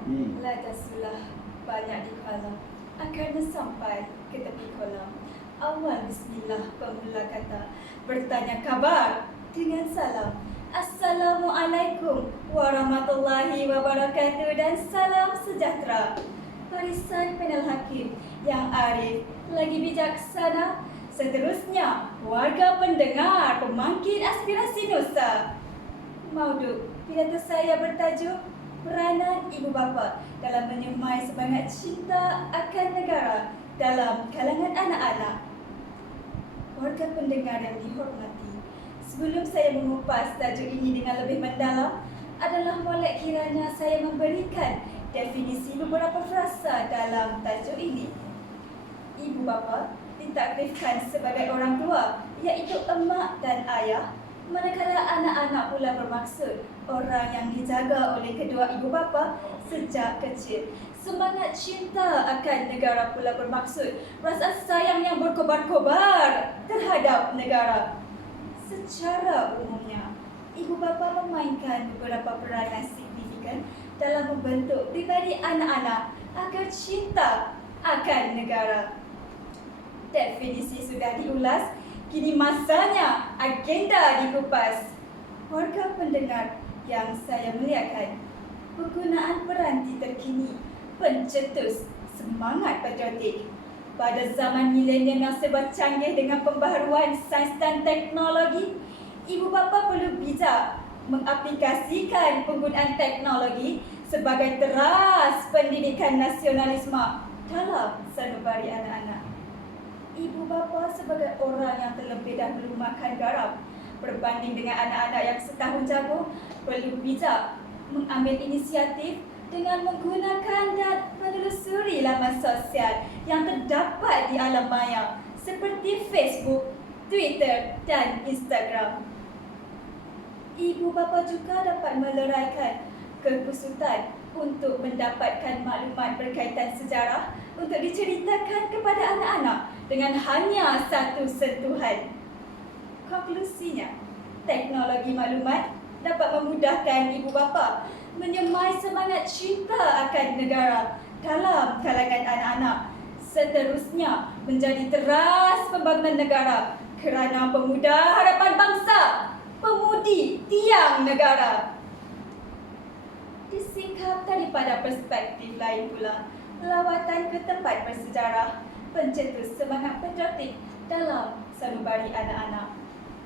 Lada sulah banyak di kolam, akarnya sampai ke tepi kolam. Awal bismillah pemula kata, bertanya kabar dengan salam. Assalamualaikum warahmatullahi wabarakatuh dan salam sejahtera. Barisan panel hakim yang arif lagi bijaksana. Seterusnya, warga pendengar pemangkin aspirasi Nusa. Maudu pidato saya bertajuk peranan ibu bapa dalam menyemai semangat cinta akan negara dalam kalangan anak-anak. Warga pendengar yang dihormati, sebelum saya mengupas tajuk ini dengan lebih mendalam, adalah molek kiranya saya memberikan definisi beberapa frasa dalam tajuk ini. Ibu bapa ditakrifkan sebagai orang tua, iaitu emak dan ayah, manakala anak-anak pula bermaksud orang yang dijaga oleh kedua ibu bapa sejak kecil. Semangat cinta akan negara pula bermaksud rasa sayang yang berkobar-kobar terhadap negara. Secara umumnya, ibu bapa memainkan beberapa peranan signifikan dalam membentuk pribadi anak-anak agar cinta akan negara. Definisi sudah diulas, kini masanya agenda dikupas. Warga pendengar yang saya muliakan, penggunaan peranti terkini pencetus semangat patriotik. Pada zaman milenium yang serba canggih dengan pembaharuan sains dan teknologi, ibu bapa perlu bijak mengaplikasikan penggunaan teknologi sebagai teras pendidikan nasionalisme dalam sanubari anak-anak. Ibu bapa sebagai orang yang terlebih dahulu makan garam berbanding dengan anak-anak yang setahun jago perlu bijak mengambil inisiatif dengan menggunakan dan menelusuri laman sosial yang terdapat di alam maya seperti Facebook, Twitter dan Instagram. Ibu bapa juga dapat meleraikan kekusutan untuk mendapatkan maklumat berkaitan sejarah untuk diceritakan kepada anak-anak dengan hanya satu sentuhan. Konklusinya, teknologi maklumat dapat memudahkan ibu bapa menyemai semangat cinta akan negara dalam kalangan anak-anak. Seterusnya, menjadi teras pembangunan negara kerana pemuda harapan bangsa, pemudi tiang negara. Disingkap daripada perspektif lain pula, lawatan ke tempat bersejarah pencetus semangat patriotik dalam sanubari anak-anak.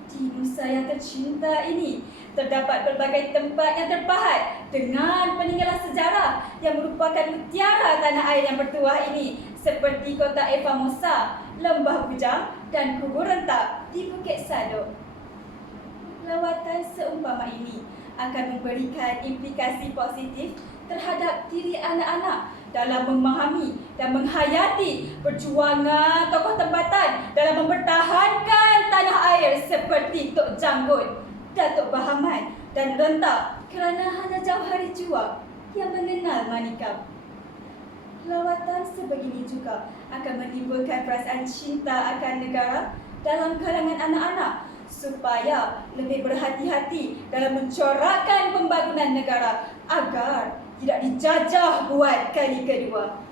Di Nusa yang tercinta ini, terdapat berbagai tempat yang terpahat dengan peninggalan sejarah yang merupakan mutiara tanah air yang bertuah ini, seperti Kota Eva Musa, Lembah Bujang dan Kubur Rentak di Bukit Sadok. Lawatan seumpama ini akan memberikan implikasi positif terhadap diri anak-anak dalam memahami dan menghayati perjuangan tokoh tempatan dalam mempertahankan tanah air seperti Tok Janggut, Datuk Bahaman dan Rentak kerana hanya jauh hari jua yang mengenal manikam. Lawatan sebegini juga akan menimbulkan perasaan cinta akan negara dalam kalangan anak-anak supaya lebih berhati-hati dalam mencorakkan pembangunan negara agar tidak dijajah buat kali kedua.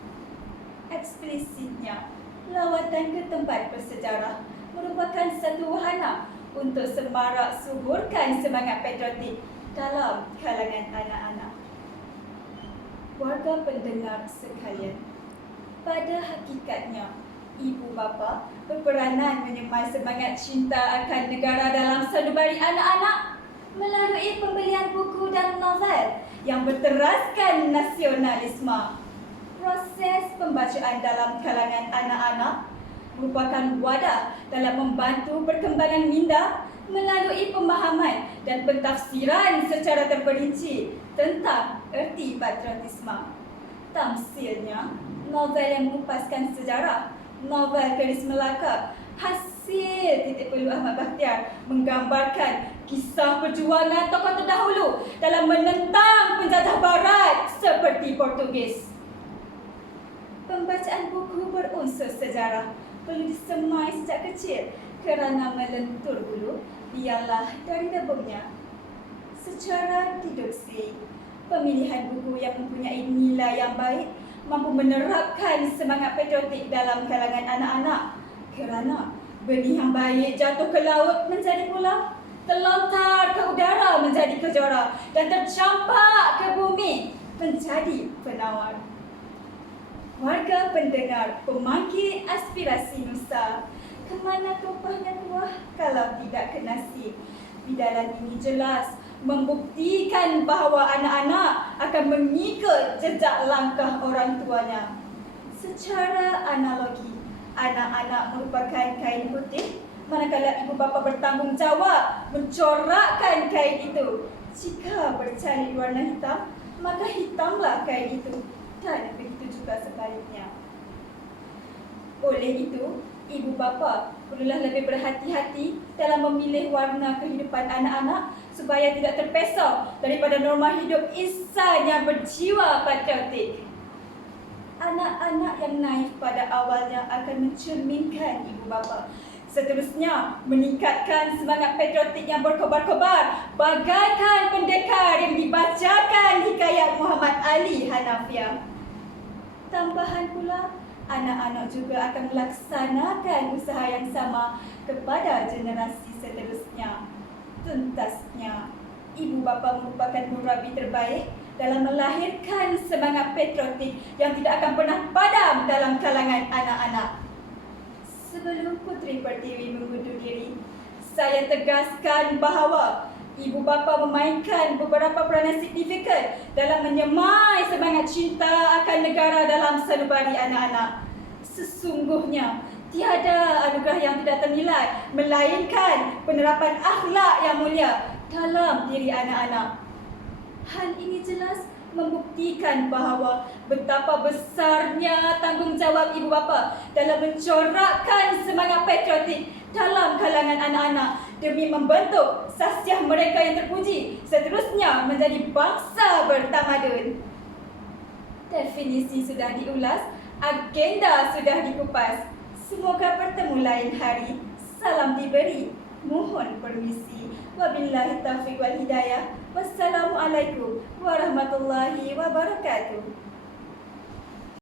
Eksplisitnya, lawatan ke tempat bersejarah merupakan satu wahana untuk semarak suburkan semangat patriotik dalam kalangan anak-anak. Warga pendengar sekalian, pada hakikatnya, ibu bapa berperanan menyemai semangat cinta akan negara dalam sanubari anak-anak melalui pembelian buku dan novel yang berteraskan nasionalisme. Proses pembacaan dalam kalangan anak-anak merupakan wadah dalam membantu perkembangan minda melalui pemahaman dan pentafsiran secara terperinci tentang erti patriotisme. Tamsilnya, novel yang mengupaskan sejarah, novel Keris Melaka, hasil titik perlu Ahmad Bakhtiar menggambarkan kisah perjuangan tokoh terdahulu dalam menentang penjajah barat seperti Portugis. Pembacaan buku berunsur sejarah perlu disemai sejak kecil kerana melentur bulu ialah dari debungnya. Secara deduksi, pemilihan buku yang mempunyai nilai yang baik mampu menerapkan semangat patriotik dalam kalangan anak-anak. Kerana benih yang baik jatuh ke laut menjadi pulau, terlontar ke udara menjadi kejora, dan tercampak ke bumi menjadi penawar. Warga pendengar pemangkit aspirasi Nusa, kemana tumpahnya tuah kalau tidak ke nasib? Bidalan ini jelas membuktikan bahawa anak-anak akan mengikut jejak langkah orang tuanya. Secara analogi, anak-anak merupakan kain putih, manakala ibu bapa bertanggungjawab mencorakkan kain itu. Jika bercari warna hitam, maka hitamlah kain itu, dan begitu juga sebaliknya. Oleh itu, ibu bapa perlulah lebih berhati-hati dalam memilih warna kehidupan anak-anak supaya tidak terpesong daripada norma hidup insan yang berjiwa patriotik. Anak-anak yang naif pada awalnya akan mencerminkan ibu bapa. Seterusnya, meningkatkan semangat patriotik yang berkobar-kobar bagaikan pendekar yang dibacakan hikayat Muhammad Ali Hanafiah. Tambahan pula, anak-anak juga akan melaksanakan usaha yang sama kepada generasi seterusnya. Tuntasnya, ibu bapa merupakan murabi terbaik dalam melahirkan semangat patriotik yang tidak akan pernah padam dalam kalangan anak-anak. Sebelum Puteri Pertiwi mengundur diri, saya tegaskan bahawa ibu bapa memainkan beberapa peranan signifikan dalam menyemai semangat cinta akan negara dalam sanubari anak-anak. Sesungguhnya, tiada anugerah yang tidak ternilai, melainkan penerapan akhlak yang mulia dalam diri anak-anak. Hal ini jelas membuktikan bahawa betapa besarnya tanggungjawab ibu bapa dalam mencorakkan semangat patriotik dalam kalangan anak-anak demi membentuk sahsiah mereka yang terpuji, seterusnya menjadi bangsa bertamadun. Definisi sudah diulas, agenda sudah dikupas. Semoga bertemu lain hari. Salam diberi. Mohon permisi. Wabillahi taufiq wal hidayah. Wassalamualaikum warahmatullahi wabarakatuh.